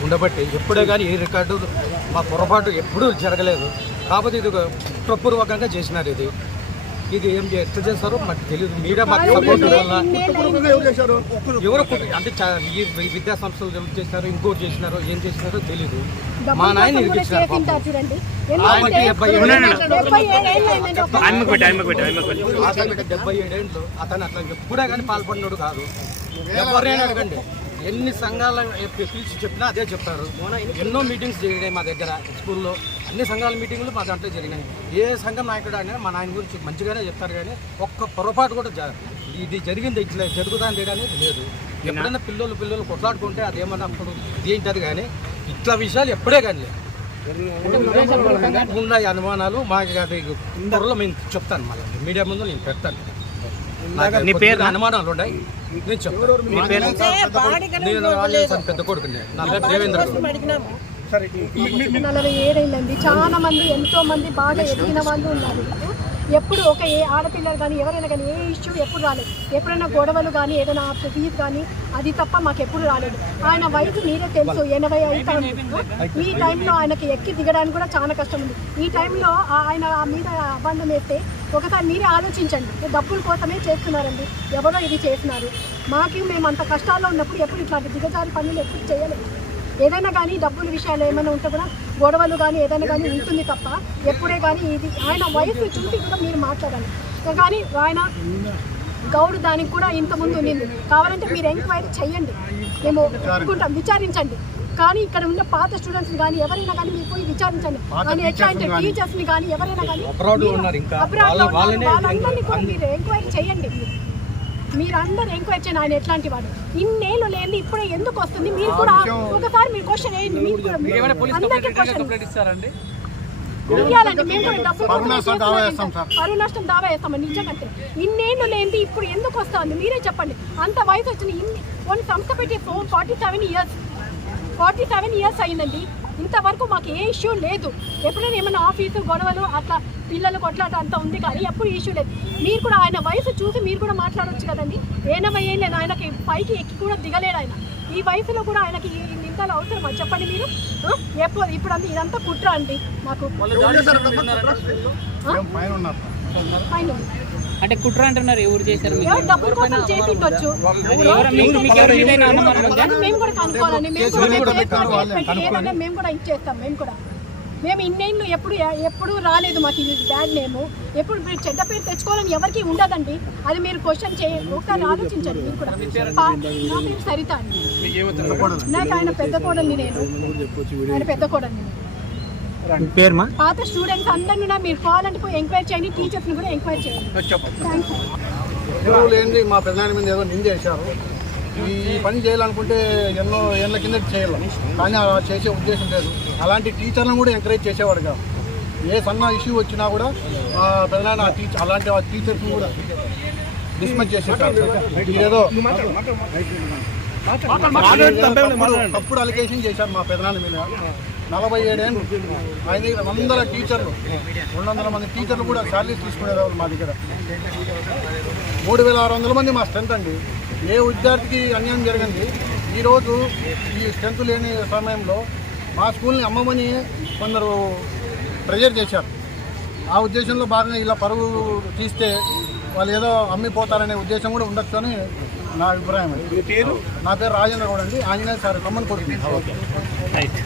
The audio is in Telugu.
చేయబట్టి ఎప్పుడే కానీ ఏ రికార్డు మా పొరపాటు ఎప్పుడూ జరగలేదు. కాకపోతే ఇది కుట్రపూర్వకంగా చేసినారు ఇది. ఇది ఏం ఎట్లా చేస్తారో మాకు తెలియదు మీడియా మాకు సపోర్ట్ వల్ల ఎవరో అంటే ఈ విద్యా సంస్థలు ఎవరు చేసినారో ఇంకోటి చేసినారో ఏం చేసినారో తెలియదు మా నాయన డెబ్బై ఏడేళ్ళు అతను అట్లా ఎప్పుడే కానీ పాల్పడినాడు కాదు. ఎవరైనా అడగండి. ఎన్ని సంఘాల పిలిచి చెప్పినా అదే చెప్తారు. ఎన్నో మీటింగ్స్ జరిగినాయి మా దగ్గర స్కూల్లో. అన్ని సంఘాల మీటింగ్లు మా దాంట్లో జరిగినాయి. ఏ సంఘం నాయకుడు అయినా మా నాయన గురించి మంచిగానే చెప్తారు కానీ ఒక్క పొరపాటు కూడా ఇది జరిగింది ఇట్లా జరుగుతుంది అనేది లేదు. ఎప్పుడైనా పిల్లలు పిల్లలు కొట్లాడుకుంటే అదేమన్నా అప్పుడు ఏంటది కానీ ఇట్లా విషయాలు ఎప్పుడే కానీ ఉన్నాయి అనుమానాలు మాకు అది త్వరలో మేము చెప్తాను మళ్ళీ. మీడియా ముందు నేను పెడతాను. నీ పేరు అనుమానాలు ఉన్నాయి పెద్ద కొడుకునే పేరు దేవేంద్ర ఏడైందండి చాలా మంది ఎంతో మంది బాగా ఎదిగిన వాళ్ళు ఉన్నారు ఎప్పుడు ఒక ఏ ఆడపిల్లలు కానీ ఎవరైనా కానీ ఏ ఇష్యూ ఎప్పుడు రాలేదు. ఎప్పుడైనా గొడవలు కానీ ఏదైనా ఫీజు కానీ అది తప్ప మాకు ఎప్పుడు రాలేదు. ఆయన వయసు మీరే తెలుసు ఎనభై ఐదు ఈ టైంలో ఆయనకి ఎక్కి దిగడానికి కూడా చాలా కష్టం ఉంది. ఈ టైంలో ఆయన ఆ మీద అబంధం వేస్తే ఒకసారి మీరే ఆలోచించండి. డబ్బుల కోసమే చేస్తున్నారండి. ఎవరో ఇది చేస్తున్నారు మాకు మేము అంత కష్టాల్లో ఉన్నప్పుడు ఎప్పుడు ఇట్లాంటి దిగజారి పనులు ఎప్పుడు చేయలేదు ఏదైనా కానీ డబ్బుల విషయాలు ఏమైనా ఉంటే కూడా గొడవలు కానీ ఏదైనా కానీ ఉంటుంది తప్ప ఎప్పుడే కానీ ఇది ఆయన వయసు చూసి కూడా మీరు మాట్లాడాలి. కానీ ఆయన గౌడ్ దానికి కూడా ఇంతకుముందు ఉండింది. కావాలంటే మీరు ఎంక్వైరీ చేయండి మేము ఒప్పుకుంటాం. విచారించండి. కానీ ఇక్కడ ఉన్న పాత స్టూడెంట్స్ కానీ ఎవరైనా కానీ మీరు పోయి విచారించండి. కానీ ఎట్లా అంటే టీచర్స్ని కానీ ఎవరైనా కానీ. వాళ్ళనే వాళ్ళందరినీ కూడా మీరు ఎంక్వైరీ చేయండి మీరు అందరు ఎంక్వైరీ చేయండి ఆయన ఎట్లాంటి వాడు. ఇన్నేళ్ళు లేని ఇప్పుడే ఎందుకు వస్తుంది? మీరు కూడా ఒకసారి మీరు క్వశ్చన్ వేయండి మీరు కూడా అందరికీ క్వశ్చన్. పరువు నష్టం దావా వేస్తామండి నిజంకంటే ఇన్నేళ్ళు లేనిది ఇప్పుడు ఎందుకు వస్తుంది? మీరే చెప్పండి. అంత వయసు వచ్చిన ఇన్ని కొన్ని సంస్థ పెట్టి forty seven years forty seven years అయిందండి. ఇంతవరకు మాకు ఏ ఇష్యూ లేదు. ఎప్పుడైనా ఏమైనా ఆఫీసు గొడవలు అట్లా పిల్లలు కొట్లాట అంత ఉంది కానీ ఎప్పుడు ఇష్యూ లేదు. మీరు కూడా ఆయన వయసు చూసి మీరు కూడా మాట్లాడొచ్చు కదండి. ఎనభై ఏళ్ళు ఆయనకి పైకి ఎక్కి కూడా దిగలేడు ఆయన. ఈ వయసులో కూడా ఆయనకి నిందలు అవసరమా? చెప్పండి మీరు? ఎప్పుడు ఇప్పుడు అంతా ఇదంతా కుట్ర అండి. మాకు? పైన. అంటే కుట్ర అంటున్నారు ఎవరు చేశారు డబ్బుల కోసం అది మేము కూడా మేము కూడా మేము చేస్తాం. ఏదైనా మేము కూడా ఇచ్చేస్తాం. మేము కూడా. మేము ఇన్నేళ్ళు ఎప్పుడు ఎప్పుడు రాలేదు మాకు ఇది బ్యాడ్ నేమ్ ఎప్పుడు మీరు చెడ్డ పేరు తెచ్చుకోవాలని ఎవరికి ఉండదండి. అది మీరు క్వశ్చన్ చేయ ఒకసారి ఆలోచించండి మీరు కూడా. నా పేరు సరిత అండి. నాకు ఆయన పెద్ద కోడల్ని నేను. ఆయన పెద్ద కోడల్ని పాత స్టూడెంట్స్ అందరినీ కూడా మీరు కావాలంటే పోయి ఎంక్వైరీ చేయండి టీచర్స్ని కూడా ఎంక్వైరీ చేయండి. మా ప్రధాని మీద ఏదో నింద చేశారు ఈ పని చేయాలనుకుంటే ఎన్నో ఏళ్ళ కింద చేయాలి. కానీ అలా చేసే ఉద్దేశం లేదు. అలాంటి టీచర్లను కూడా ఎంకరేజ్ చేసేవాడు కాదు ఏ సన్న ఇష్యూ వచ్చినా కూడా ఆ ప్రధాని ఆ టీచర్ అలాంటి ఆ టీచర్స్ కూడా డిస్మిస్ చేసేసారు ఇదేదో తప్పుడు- తప్పుడు అలిగేషన్ చేశారు మా పెదనాన్న మీద. నలభై ఏడేళ్ళు ఆయన దగ్గర వందల టీచర్లు. రెండు వందల మంది టీచర్లు కూడా శాలరీస్ తీసుకునేవాళ్ళు మా దగ్గర. మూడు వేల ఆరు వందల మంది మా స్ట్రెంత్ అండి. ఏ విద్యార్థికి అన్యాయం జరిగింది? ఈరోజు ఈ స్ట్రెంత్ లేని సమయంలో మా స్కూల్ని అమ్మమని కొందరు ప్రెజర్ చేశారు. ఆ ఉద్దేశంలో భాగంగా ఇలా పరువు తీస్తే వాళ్ళు ఏదో అమ్మిపోతారనే ఉద్దేశం కూడా ఉండొచ్చు అని నా అభిప్రాయం అండి. నా పేరు రాజేంద్ర గౌడ్ అండి. Anjaneya sir come on right.